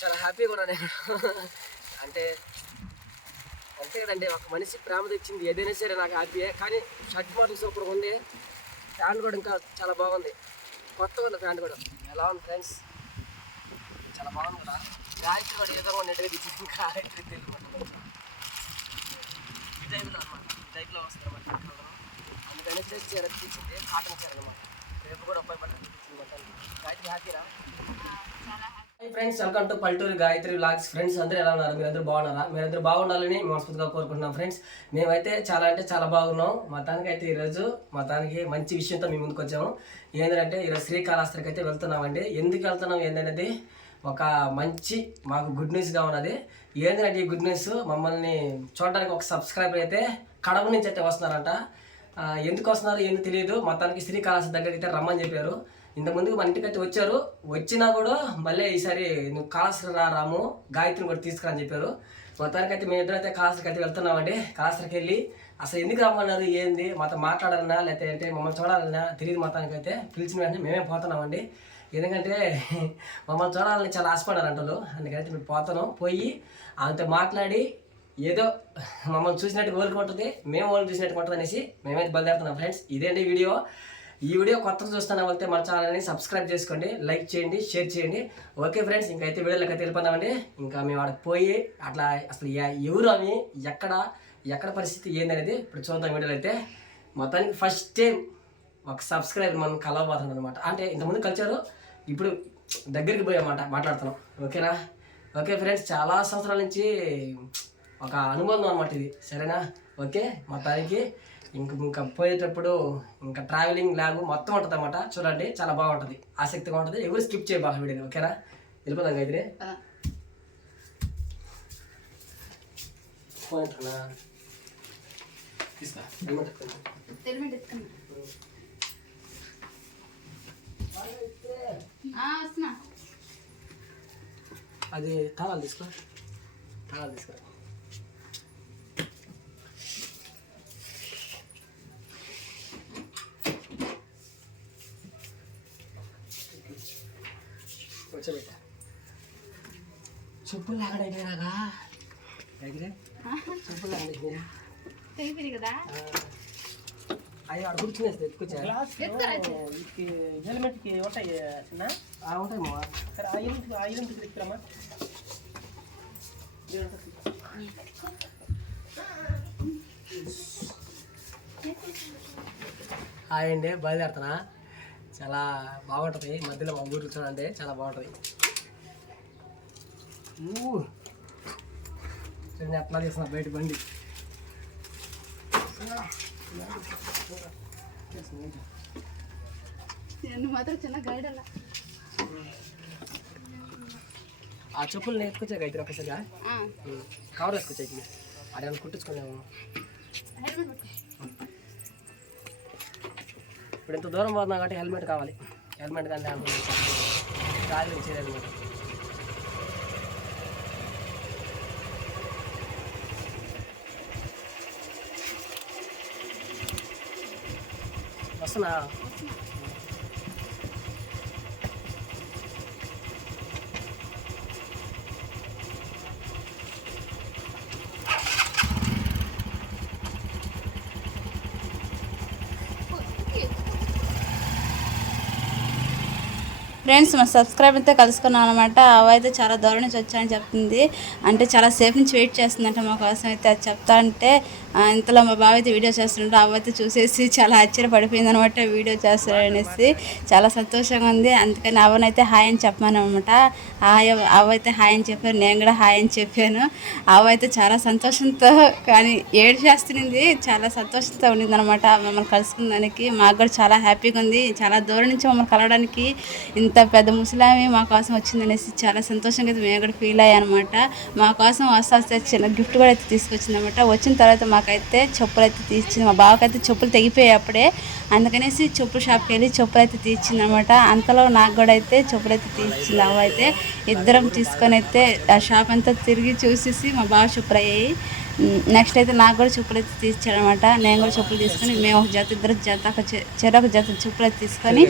చాలా హ్యాపీగా ఉన్నాను నేను. అంటే అంతే కదండి, ఒక మనిషి ప్రేమ తెచ్చింది ఏదైనా సరే నాకు హ్యాపీయే. కానీ షర్ట్ మాత్రం సూపర్గా ఉంది, ప్యాంట్ కూడా ఇంకా చాలా బాగుంది, కొత్తగా ఉంది ప్యాంట్ కూడా. ఎలా ఉంది ఫ్రెండ్స్, చాలా బాగుంది కదా. గాయత్రి కూడా ఏదో నెట్టుగా తెచ్చింది, గాయత్రి తెలుగు ఈ టైప్లో అనమాట, ఈ టైప్లో వస్తుంది అనమాట. అందుకని చీర తెచ్చింది, కాటన్ చీర అనమాట. రేపు కూడా ఉపయోగపడుతుంది గాయత్రి. హ్యాపీరా ఫ్రెండ్స్, వెల్కమ్ టు పల్లెటూరు గాయత్రి వ్లాగ్స్. ఫ్రెండ్స్ అందరూ ఎలా ఉన్నారు? మీరందరూ బాగున్నారా? మీరందరూ బాగుండాలని మనస్ఫూర్తిగా కోరుకుంటున్నాం ఫ్రెండ్స్. మేమైతే చాలా అంటే చాలా బాగున్నాం. మొత్తానికి అయితే ఈరోజు మంచి విషయంతో మీ ముందుకు వచ్చాము. ఏంటంటే ఈరోజు శ్రీకాళహస్తికి అయితే వెళ్తున్నామండి. ఎందుకు వెళ్తున్నాం ఏంటనేది ఒక మంచి మాకు గుడ్ న్యూస్గా ఉన్నది. ఏంటంటే ఈ గుడ్ న్యూస్, మమ్మల్ని చూడడానికి ఒక సబ్స్క్రైబర్ అయితే కడప నుంచి అయితే వస్తున్నారంట. ఎందుకు వస్తున్నారు ఏంటి తెలియదు. మొత్తానికి శ్రీకాళహస్తి దగ్గరికి అయితే రమ్మని చెప్పారు. ఇంతకుముందు మన ఇంటికి అయితే వచ్చారు, వచ్చినా కూడా మళ్ళీ ఈసారి నువ్వు కాళహస్తి రాము, గాయత్రిని కూడా తీసుకురాని చెప్పారు. మొత్తానికి అయితే మేము ఇద్దరైతే కాళహస్తికి అయితే వెళ్తున్నామండి. కాళహస్తికి వెళ్ళి అసలు ఎందుకు రమ్మన్నారు, ఏంది మాతో మాట్లాడాలన్నా లేకపోతే అంటే మమ్మల్ని చూడాలన్నా తెలియదు. మొత్తానికి అయితే పిలిచిన వెంటనే మేమే పోతున్నామండి. ఎందుకంటే మమ్మల్ని చూడాలని చాలా ఆశపడారంటలు. అందుకైతే మేము పోతున్నాం. పోయి అంత మాట్లాడి ఏదో మమ్మల్ని చూసినట్టు కోరుకుంటుంది, మేము వాళ్ళని చూసినట్టు ఉంటుంది అనేసి మేమైతే బయలుదేరుతున్నాం ఫ్రెండ్స్. ఇదేంటి వీడియో. ఈ వీడియో కొత్తగా చూస్తున్నా వెళ్తే మన ఛానల్ని సబ్స్క్రైబ్ చేసుకోండి, లైక్ చేయండి, షేర్ చేయండి. ఓకే ఫ్రెండ్స్, ఇంకైతే వీడియోలోకి అయితే వెళ్ళిపోదామండి. ఇంకా మేము అక్కడికి పోయి అట్లా అసలు ఎవరు అని ఎక్కడ పరిస్థితి ఏందనేది ఇప్పుడు చూద్దాం వీడియోలో అయితే. మొత్తానికి ఫస్ట్ టైం ఒక సబ్స్క్రైబర్ మనం కలవబోతున్నాం అనమాట. అంటే ఇంతకుముందు కలిసారు, ఇప్పుడు దగ్గరికి పోయామాట మాట్లాడుతున్నాం. ఓకేనా? ఓకే ఫ్రెండ్స్, చాలా సంవత్సరాల నుంచి ఒక అనుబంధం అనమాట ఇది. సరేనా? ఓకే, మొత్తానికి ఇంకా పోయేటప్పుడు ఇంకా ట్రావెలింగ్ లాగ్ మొత్తం ఉంటుంది అన్నమాట. చూడండి, చాలా బాగుంటుంది, ఆసక్తిగా ఉంటుంది. ఎవరు స్కిప్ చేయబాక వీడియో. ఓకేనా? వెళ్ళిపోదాం అయితే. అది తాళాలు తీసుకో. వచ్చేబెట్టా చెప్పులు లాగడ అయిపోయినాగా, చెప్పులు లాగడ కదా. అవి అక్కడ కూర్చునేస్తే ఎత్తుకొచ్చా. హెల్మెట్కి ఉంటాయి ఉంటాయి మా ఐదుంటికి తెచ్చామా. హాయ్ అండి, బయలుదేరుతున్నా. చాలా బాగుంటుంది మధ్యలో మా ఊరు చూడండి, చాలా బాగుంటుంది. చూడండి అట్లా చేస్తున్నా బయట బండి. మాత్రం చిన్న గైడ్ అలా ఆ చెప్పులు నేను ఎత్తుకొచ్చా అయితే ఒకసారిగా కవర్ వేసుకొచ్చాయి. అదే కుట్టించుకున్నాము. ఇప్పుడు ఇంత దూరం పోతున్నాం కాబట్టి హెల్మెట్ కావాలి. హెల్మెట్ కంటే ట్రావెలింగ్ చేయలేదు అనమాట. వస్తున్నా. ఫ్రెండ్స్, మా సబ్స్క్రైబ్ అయితే కలుసుకున్నాం అనమాట. అవైతే చాలా దూరం నుంచి వచ్చాయని చెప్తుంది. అంటే చాలా సేఫ్ నుంచి వెయిట్ చేస్తుందంట మా కోసం అయితే. అది చెప్తా అంటే ఇంతలో మా బావ అయితే వీడియో చేస్తుంటే అవైతే చూసేసి చాలా ఆశ్చర్యపడిపోయింది అనమాట. వీడియో చేస్తారనేసి చాలా సంతోషంగా ఉంది. అందుకని అవనైతే హాయ్ అని చెప్పాను అనమాట. అవైతే హాయ్ అని చెప్పారు, నేను కూడా హాయ్ అని చెప్పాను. అవైతే చాలా సంతోషంతో కానీ ఏడు చేస్తుంది, చాలా సంతోషంతో ఉండింది అనమాట మమ్మల్ని కలుసుకున్నానికి. మాకు కూడా చాలా హ్యాపీగా ఉంది. చాలా దూరం నుంచి మమ్మల్ని కలవడానికి ఇంత పెద్ద ముసలామి మా కోసం వచ్చిందనేసి చాలా సంతోషంగా అయితే మేము కూడా ఫీల్ అయ్యాయి అనమాట. మా కోసం వస్తే చిన్న గిఫ్ట్ కూడా అయితే తీసుకొచ్చింది అనమాట. వచ్చిన తర్వాత మాకైతే చెప్పులు అయితే తీసింది. మా బావకైతే చెప్పులు తెగిపోయాయి అప్పుడే, అందుకనేసి చెప్పుల షాప్కి వెళ్ళి చెప్పులు అయితే తీసింది అనమాట. అంతలో నాకు కూడా అయితే చెప్పులు అయితే తీసింది. అవి అయితే ఇద్దరం తీసుకొని అయితే ఆ షాప్ అంతా తిరిగి చూసేసి మా బావ చెప్పులు అయ్యాయి. నెక్స్ట్ అయితే నాకు కూడా చెప్పులు అయితే తీసిచ్చాడనమాట. నేను కూడా చెప్పులు తీసుకొని మేము ఒక జత ఇద్దరు జత చెరొక జత చెప్పులు అయితే తీసుకొని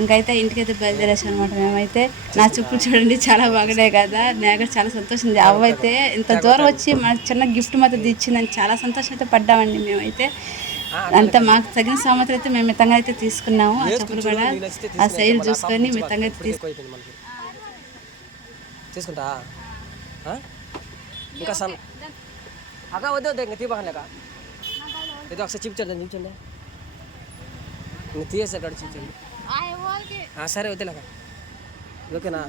ఇంకైతే ఇంటికైతే బయలుదేరేసాం అనమాట. మేమైతే నా చెప్పులు చూడండి చాలా బాగున్నాయి కదా, నాకు కూడా చాలా సంతోషం ఉంది. అవ్వ అయితే ఇంత దూరం వచ్చి మన చిన్న గిఫ్ట్ మాత్రం ఇచ్చిందని చాలా సంతోషం అయితే పడ్డామండి మేమైతే. అంత మాకు తగిన సామర్థ్యం అయితే మేము మితంగా అయితే తీసుకున్నాము. ఆ చెప్పులు కూడా ఆ సైజు చూసుకొని మితంగా అయితే తీసుకుంటా ఇంకా అక్క వద్దు వద్దు ఇంకా తీపలేక ఏదో ఒకసారి చూపించండి చూపించండి ఇంకా తీయేసారు కాదు చూపించండి. సరే వద్దులేక ఓకేనా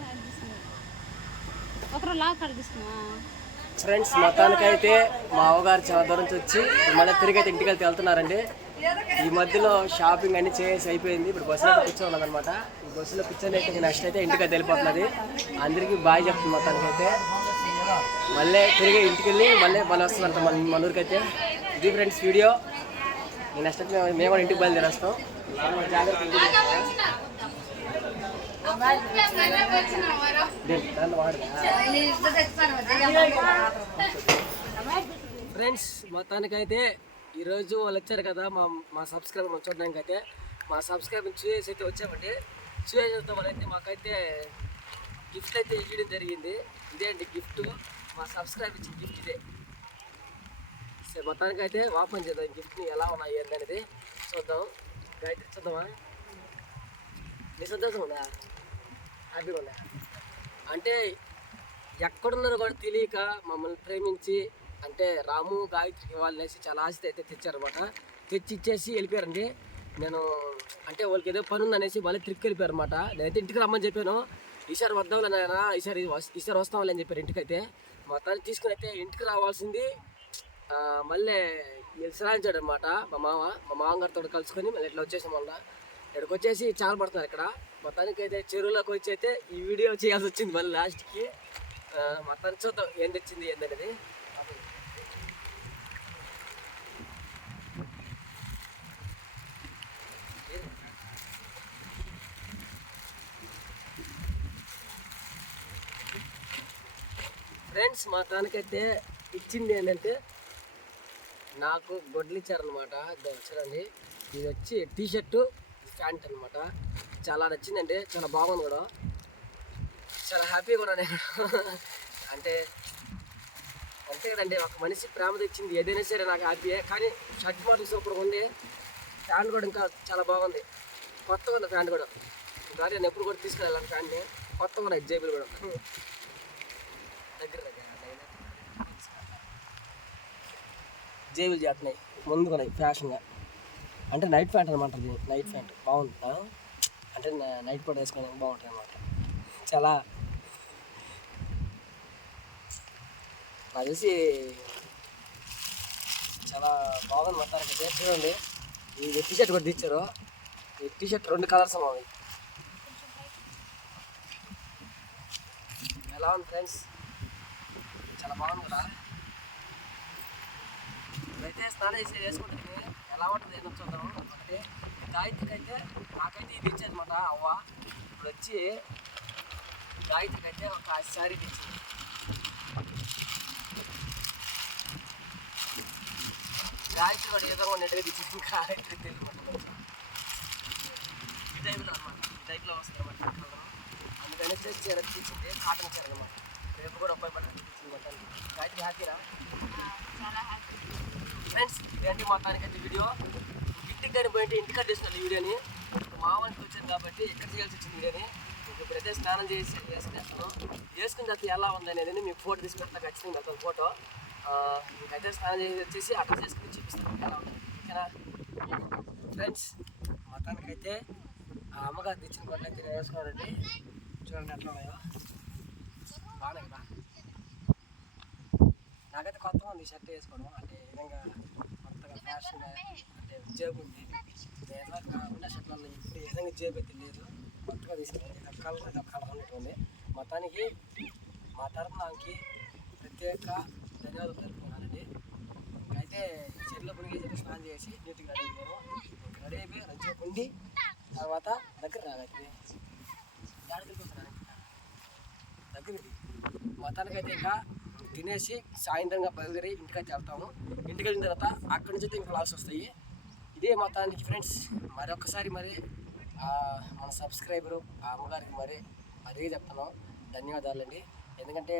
ఫ్రెండ్స్. మొత్తానికైతే మా అవ్వగారు చాలా దూరం నుంచి వచ్చి మళ్ళీ తిరిగి అయితే ఇంటికి వెళ్తున్నారండి. ఈ మధ్యలో షాపింగ్ అన్ని చేసి అయిపోయింది. ఇప్పుడు బస్సులో కూర్చొని ఉన్నదనమాట. ఈ బస్సులో కూర్చొని అయితే నెక్స్ట్ అయితే ఇంటికి అయితే వెళ్ళిపోతున్నది. అందరికీ బాయ్ చెప్తుంది. మొత్తానికైతే మళ్ళీ తిరిగి ఇంటికి వెళ్ళి మళ్ళీ వస్తుందంట మన ఊరికి అయితే. ఇది ఫ్రెండ్స్ వీడియో. నెక్స్ట్ అయితే మేము కూడా ఇంటికి బయలుదేరేస్తాం. ఫ్రెండ్స్ మొత్తానికైతే ఈరోజు వాళ్ళు వచ్చారు కదా మా సబ్స్క్రైబర్ మనం చూడడానికి అయితే మా సబ్స్క్రైబర్ చూసి అయితే వచ్చామండి. చూసేతో వాళ్ళైతే మాకైతే గిఫ్ట్ అయితే ఇవ్వడం జరిగింది. ఇదే అండి గిఫ్ట్, మా సబ్స్క్రైబర్ ఇచ్చిన గిఫ్ట్ ఇదే. సరే మొత్తానికైతే ఓపెన్ చేద్దాం గిఫ్ట్ని ఎలా ఉన్నాయి ఏంటనేది చూద్దాం. గాయత్రి చూద్దామా? నీ సంతోషం ఉందా? హ్యాపీగా ఉందా? అంటే ఎక్కడున్నారో కూడా తెలియక మమ్మల్ని ప్రేమించి అంటే రాము గాయత్రికి ఇవ్వాలనేసి చాలా ఆశ అయితే తెచ్చారనమాట. తెచ్చి ఇచ్చేసి వెళ్ళిపోయారండి. నేను అంటే వాళ్ళకి ఏదో పని ఉందనేసి మళ్ళీ ట్రిప్కి వెళ్ళిపోయారు అనమాట. నేనైతే ఇంటికి రమ్మని చెప్పాను. ఈసారి వద్దాంలే నాయన, ఈసారి వస్తాంలే అని చెప్పారు ఇంటికైతే. మొత్తాన్ని తీసుకుని అయితే ఇంటికి రావాల్సింది మళ్ళీ విసిరాయించాడు అనమాట మా మామగారితో కలుసుకొని మళ్ళీ ఇట్లా వచ్చేసాం. మళ్ళీ ఇక్కడికి వచ్చేసి చాలా పడుతున్నారు ఇక్కడ. మొత్తానికి అయితే చెరువులోకి వచ్చి అయితే ఈ వీడియో చేయాల్సి వచ్చింది మళ్ళీ లాస్ట్కి. మొత్తానికి చూద్దాం ఏం తెచ్చింది ఏంటనేది. ఫ్రెండ్స్ మొత్తానికైతే ఇచ్చింది ఏంటంటే నాకు గొడ్లు ఇచ్చారనమాట. చూడండి ఇది వచ్చి టీషర్టు ప్యాంట్ అనమాట. చాలా నచ్చిందండి, చాలా బాగుంది కూడా, చాలా హ్యాపీగా కూడా నేను. అంటే అంతే కదండి, ఒక మనిషి ప్రేమ తెచ్చింది ఏదైనా సరే నాకు హ్యాపీయే. కానీ షర్ట్ మోడల్ సూపర్గా ఉంది, ప్యాంట్ కూడా ఇంకా చాలా బాగుంది, కొత్తగా ఉంది ప్యాంట్ కూడా. కానీ నేను ఎప్పుడు కూడా తీసుకెళ్ళాను ప్యాంట్ని, కొత్తగా ఉన్నాయి జేబులు కూడా దగ్గర జేబులు చేస్తున్నాయి ముందుకు ఉన్నాయి ఫ్యాషన్గా. అంటే నైట్ ప్యాంట్ అనమాట, ఇది నైట్ ప్యాంట్ బాగుంది. అంటే నైట్ పూట వేసుకోవడానికి బాగుంటుంది అనమాట. చాలా నాకు తెలిసి చాలా బాగుంది మొత్తానికి. చూడండి ఈ టీషర్ట్ కూడా తెచ్చారు. ఈ టీషర్ట్ 2 కలర్స్ ఉన్నాయి. ఎలా ఉంది ఫ్రెండ్స్? చాలా బాగుంది కదా. ఇదైతే స్నానం చేసి వేసుకుంటుంది, ఎలా ఉంటుంది ఏదో చూద్దాము. ఒకటి గాయత్రికి అయితే నాకైతే ఇది ఇచ్చేది అనమాట అవ్వ. ఇప్పుడు వచ్చి గాయత్రికి అయితే ఒక శారీ తెచ్చింది. గాయత్రి కూడా ఏదో ఉన్నట్టుగా తెచ్చింది. గాయత్రి తెలుగు ఈ టైప్లో అనమాట, ఈ టైప్లో వస్తుంది అనమాట కలర్. అందుకని చీర తెచ్చింది, కాటన్ చీర అనమాట. రేపు కూడా ఉపయోగపడాలి తెచ్చింది మొత్తానికి. గాయత్రి హ్యాపీరా? చాలా హ్యాపీ ఫ్రెండ్స్. ఇదేంటి మొత్తానికి అయితే వీడియో. ఇంటికి కానీ పోయింటే ఇంటికి తీసుకున్నాను ఈ వీడియోని. మా వానికి వచ్చాను కాబట్టి ఎక్కడ చేయాల్సి వచ్చింది వీడియోని. ఇప్పుడైతే స్నానం చేసి వేసుకునేస్తాను. వేసుకున్న తర్వాత ఎలా ఉంది అనేది మీకు ఫోటో తీసి పెడతా ఖచ్చితంగా, ఒక ఫోటో. మీకైతే స్నానం చేసి వచ్చేసి అక్కడ చేసుకుని చూపిస్తాను ఎలా ఉంది, ఓకేనా ఫ్రెండ్స్? మొత్తానికైతే ఆ అమ్మగారు తెచ్చిన కొట్లు అయితే వేసుకోవాలండి. చూడండి ఎట్లా ఉన్నాయో, బాగున్నాయి కదా. నాకైతే కొత్తగా ఉంది షర్ట్ వేసుకోవడం, అంటే ఈ విధంగా కొత్తగా ఫ్యాషన్గా, అంటే జేబు ఉంది. నేను ఉన్న షర్ట్లలో ఇప్పుడు ఈ విధంగా జేబు అయితే లేదు, కొత్తగా తీసుకుని కలర్ ఉన్నటువంటి. మొత్తానికి మా తరఫున ఆమెకి ప్రత్యేక ధన్యవాదాలు తెలుపుకున్నానండి. అయితే చెరువులో మునిగేసి స్నానం చేసి నీట్గా రెడీ అయిపోయాను. రెడీ అయిపోయి మంచిగా ఉండి తర్వాత దగ్గర రాగైతే దగ్గరికి మొత్తానికైతే ఇంకా తినేసి సాయంత్రంగా బయలుదేరి ఇంటికి వెళ్తాము. ఇంటికి వెళ్ళిన తర్వాత అక్కడి నుంచి అయితే ఇంకా క్లాస్ వస్తాయి. ఇదే మొత్తానికి ఫ్రెండ్స్ మరొకసారి మరి మన సబ్స్క్రైబరు ఆ అమ్మగారికి మరీ చెప్తున్నాం ధన్యవాదాలండి. ఎందుకంటే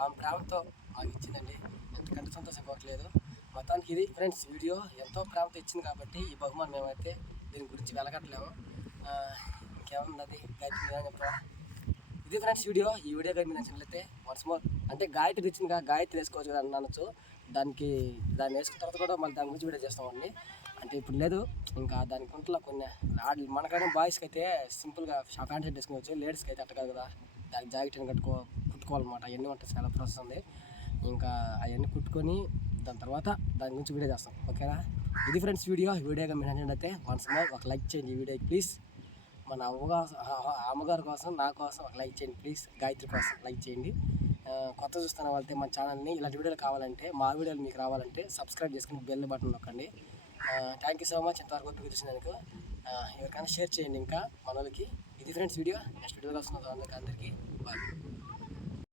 ఆమె ప్రేమతో మాకు ఇచ్చిందండి, ఎంతకంటే సంతోషపడలేదు. మొత్తానికి ఇది ఫ్రెండ్స్ వీడియో ఎంతో ప్రేమతో ఇచ్చింది కాబట్టి ఈ బహుమానం మేమైతే దీని గురించి వెలగట్లేము. ఇంకేమున్నది గాయత్రి చెప్తా. ఇది ఫ్రెండ్స్ వీడియో. ఈ వీడియో కానీ మీరు నచ్చినట్లయితే వన్స్ మోర్ అంటే గాయత్రి ఇచ్చిందిగా గాయత్రి వేసుకోవచ్చు కదా అనొచ్చు. దాన్ని వేసుకున్న తర్వాత కూడా మళ్ళీ దాని గురించి వీడియో చేస్తామండి. అంటే ఇప్పుడు లేదు ఇంకా దానికి ఉంటున్నా కొన్ని మనకైనా బాయ్స్కి అయితే సింపుల్గా ప్యాంట్ షర్ట్ వేసుకోవచ్చు, లేడీస్కి అయితే అట్ట కాదు కదా, దానికి జాకెట్ అని కుట్టుకోవాలన్నమాట. అవన్నీ ఉంటుంది, చాలా ప్రాసెస్ ఉంది. ఇంకా అవన్నీ కుట్టుకొని దాని తర్వాత దాని గురించి వీడియో చేస్తాం. ఓకేనా? ఇది ఫ్రెండ్స్ వీడియో కానీ మీరు నచ్చినట్లయితే వన్స్ మోర్ ఒక లైక్ చేయండి ఈ వీడియోకి ప్లీజ్. మన అమ్మగారి కోసం నా కోసం ఒక లైక్ చేయండి ప్లీజ్. గాయత్రి కోసం లైక్ చేయండి. కొత్త చూస్తున్న వాళ్ళైతే మన ఛానల్ని ఇలాంటి వీడియోలు కావాలంటే మా వీడియోలు మీకు రావాలంటే సబ్స్క్రైబ్ చేసుకుని బెల్ బటన్ నొక్కండి. థ్యాంక్ యూ సో మచ్ ఇంతవరకు చూసినందుకు. ఎవరికైనా షేర్ చేయండి ఇంకా మన వాళ్ళకి. ఇది ఫ్రెండ్స్ వీడియో. నెక్స్ట్ వీడియోలో వస్తున్న అందరికీ బాయ్.